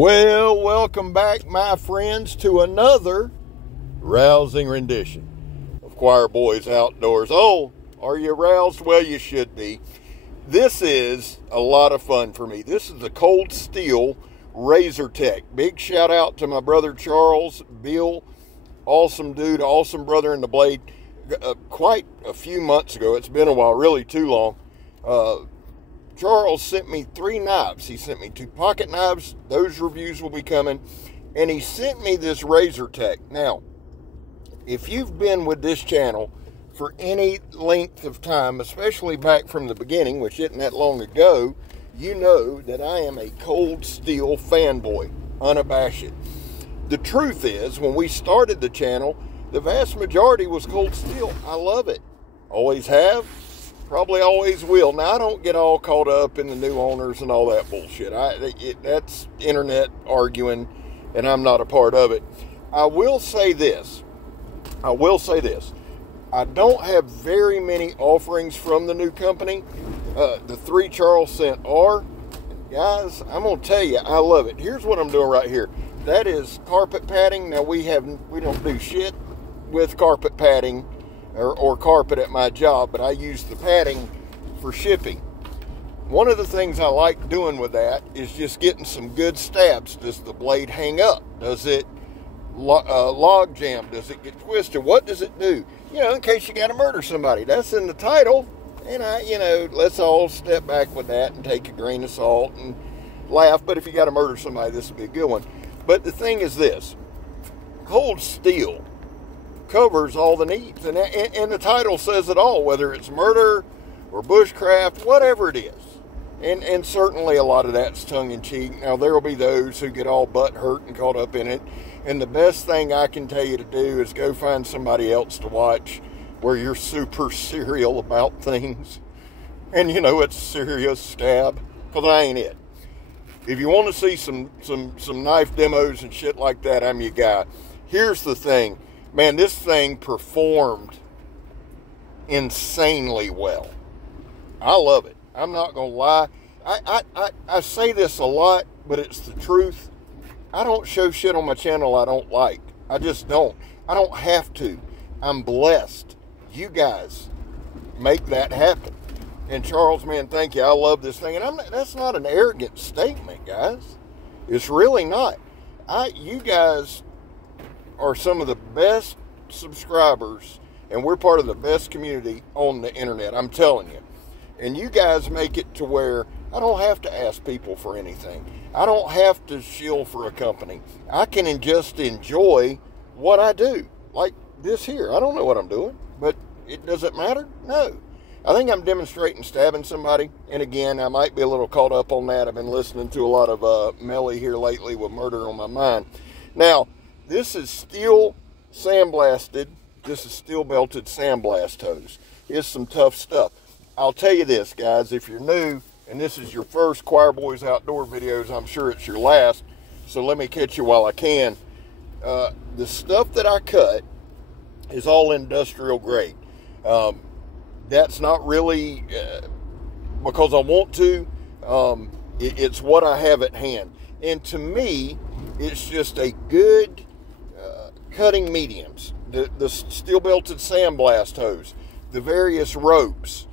Well, welcome back, my friends, to another rousing rendition of Choir Boys Outdoors. Oh, are you roused? Well, you should be. This is a lot of fun for me. This is the cold steel Razer Tek. Big shout out to my brother Charles, Bill. Awesome dude, awesome brother in the blade. Quite a few months ago, it's been a while, really too long, Charles sent me 3 knives. He sent me 2 pocket knives. Those reviews will be coming. And he sent me this Razer Tek. Now, if you've been with this channel for any length of time, especially back from the beginning, which isn't that long ago, you know that I am a cold steel fanboy, unabashed. The truth is, when we started the channel, the vast majority was cold steel. I love it. Always have. Probably always will. Now, I don't get all caught up in the new owners and all that bullshit. That's internet arguing, and I'm not a part of it. I will say this. I don't have very many offerings from the new company. The 3 Charles sent are. Guys, I'm going to tell you, I love it. Here's what I'm doing right here. That is carpet padding. Now, we don't do shit with carpet padding or carpet at my job, but I use the padding for shipping. One of the things I like doing with that is just getting some good stabs. Does the blade hang up? Does it log jam? Does it get twisted? What does it do? You know, in case you got to murder somebody. That's in the title. And let's all step back with that and take a grain of salt and laugh. But if you got to murder somebody, this would be a good one. But the thing is this. Cold steel covers all the needs, and the title says it all, whether it's murder or bushcraft, whatever it is. And certainly a lot of that's tongue-in-cheek. Now, there will be those who get all butt hurt and caught up in it, and the best thing I can tell you to do is go find somebody else to watch where you're super serial about things, and it's serious stab, because I ain't it. If you want to see some knife demos and shit like that, I'm your guy. Here's the thing. Man, this thing performed insanely well. I love it. I'm not going to lie. I say this a lot, but it's the truth. I don't show shit on my channel I don't like. I just don't. I don't have to. I'm blessed. You guys make that happen. And Charles, man, thank you. I love this thing. And that's not an arrogant statement, guys. It's really not. You guys are some of the best subscribers, and we're part of the best community on the internet, I'm telling you. And you guys make it to where I don't have to ask people for anything. I don't have to shill for a company. I can just enjoy what I do. Like this here. I don't know what I'm doing, but it doesn't matter? No. I think I'm demonstrating stabbing somebody, and again, I might be a little caught up on that. I've been listening to a lot of Melly here lately with murder on my mind. Now, this is steel sandblasted. This is steel belted sandblast hose. It's some tough stuff. I'll tell you this, guys, if you're new and this is your first Choir Boys Outdoor videos, I'm sure it's your last, so let me catch you while I can. The stuff that I cut is all industrial grade. That's not really because I want to. It's what I have at hand. And to me, it's just a good cutting mediums, the steel belted sandblast hose, the various ropes,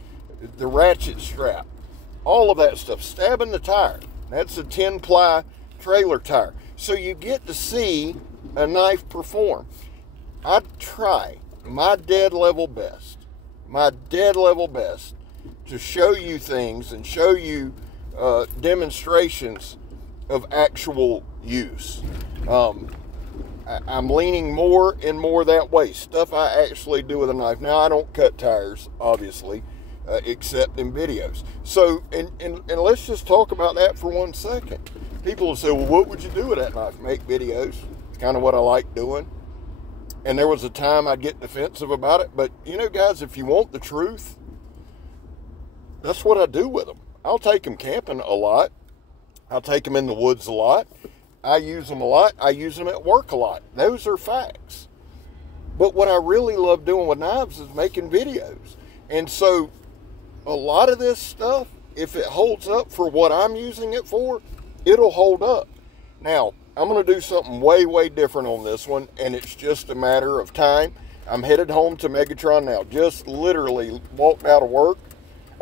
the ratchet strap, all of that stuff, stabbing the tire. That's a 10-ply trailer tire. So you get to see a knife perform. I try my dead level best to show you things and show you demonstrations of actual use. I'm leaning more and more that way. Stuff I actually do with a knife. Now, I don't cut tires, obviously, except in videos. So, and let's just talk about that for 1 second. People will say, well, what would you do with that knife? Make videos. It's kind of what I like doing. And there was a time I'd get defensive about it. But, guys, if you want the truth, that's what I do with them. I'll take them camping a lot. I'll take them in the woods a lot. I use them a lot. I use them at work a lot. Those are facts. But what I really love doing with knives is making videos. And so a lot of this stuff, if it holds up for what I'm using it for, it'll hold up. Now, I'm going to do something way, way different on this one, and it's just a matter of time. I'm headed home to Megatron now. Just literally walked out of work,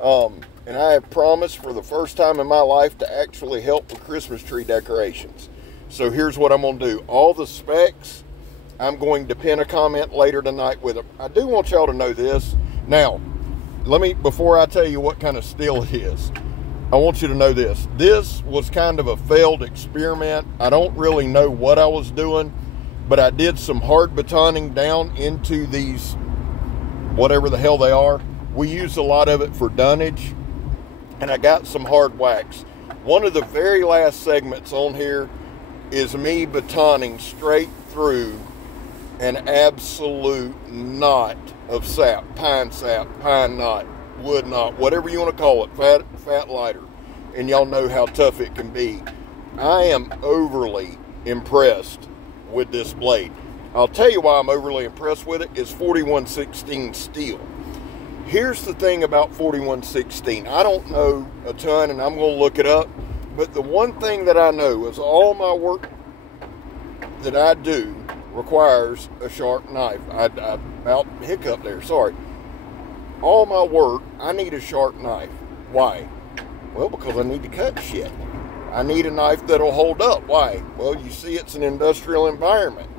and I have promised for the first time in my life to actually help with Christmas tree decorations. So here's what I'm going to do. All the specs, I'm going to pin a comment later tonight with them. I do want y'all to know this. Now, before I tell you what kind of steel it is, I want you to know this. This was kind of a failed experiment. I don't really know what I was doing, but I did some hard batoning down into these, whatever the hell they are. We use a lot of it for dunnage, and I got some hard wax. One of the very last segments on here is me batoning straight through an absolute knot of sap, pine knot, wood knot, whatever you want to call it, fat lighter. And y'all know how tough it can be. I am overly impressed with this blade. I'll tell you why I'm overly impressed with it. It's 4116 steel. Here's the thing about 4116. I don't know a ton, and I'm going to look it up, but the one thing that I know is all my work that I do requires a sharp knife. I about hiccup there, sorry. All my work, I need a sharp knife. Why? Well, because I need to cut shit. I need a knife that'll hold up. Why? Well, you see, it's an industrial environment.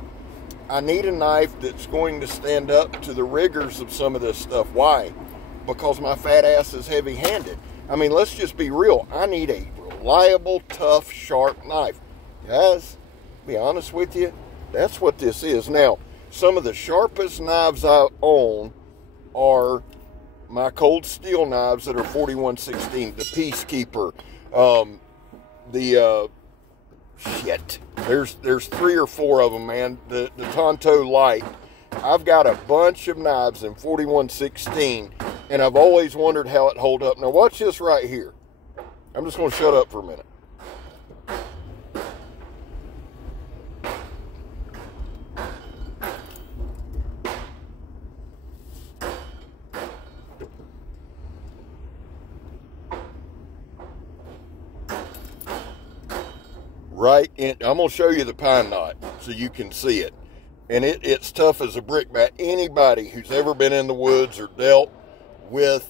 I need a knife that's going to stand up to the rigors of some of this stuff. Why? Because my fat ass is heavy-handed. I mean, let's just be real. I need a reliable, tough, sharp knife. Guys, to be honest with you, that's what this is. Now, some of the sharpest knives I own are my cold steel knives that are 4116, the Peacekeeper, there's 3 or 4 of them, man. The Tonto Light. I've got a bunch of knives in 4116, and I've always wondered how it hold up. Now watch this right here. I'm just going to shut up for a minute. Right in, I'm going to show you the pine knot so you can see it. And it's tough as a brick bat. Anybody who's ever been in the woods or dealt with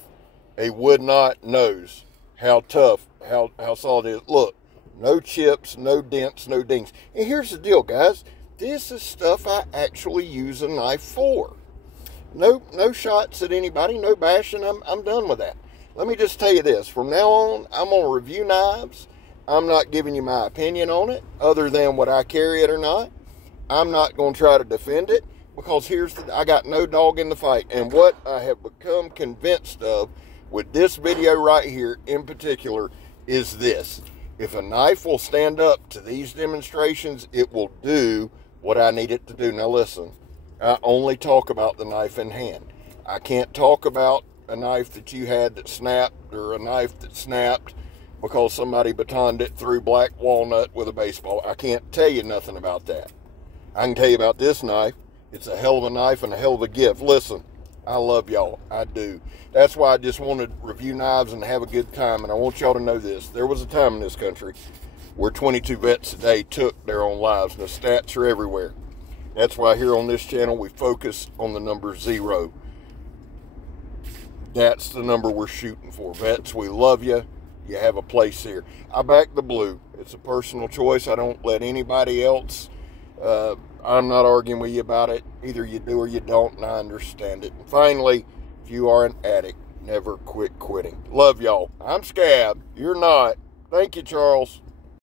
a wood knot knows how tough, how solid it is. Look, no chips, no dents, no dings. And here's the deal, guys. This is stuff I actually use a knife for. No shots at anybody, no bashing. I'm done with that. Let me just tell you this. From now on, I'm going to review knives. I'm not giving you my opinion on it, other than what I carry it or not. I'm not going to try to defend it, because I got no dog in the fight. And what I have become convinced of with this video right here in particular is this. If a knife will stand up to these demonstrations, it will do what I need it to do. Now listen, I only talk about the knife in hand. I can't talk about a knife that you had that snapped, or a knife that snapped because somebody batoned it through black walnut with a baseball. I can't tell you nothing about that. I can tell you about this knife. It's a hell of a knife and a hell of a gift. Listen, I love y'all. I do. That's why I just wanted to review knives and have a good time. And I want y'all to know this. There was a time in this country where 22 vets a day took their own lives. And the stats are everywhere. That's why here on this channel we focus on the number 0. That's the number we're shooting for. Vets, we love you. You have a place here. I back the blue. It's a personal choice. I don't let anybody else. I'm not arguing with you about it. Either you do or you don't, and I understand it. And finally, if you are an addict, never quit quitting. Love y'all. I'm Scab. You're not. Thank you, Charles.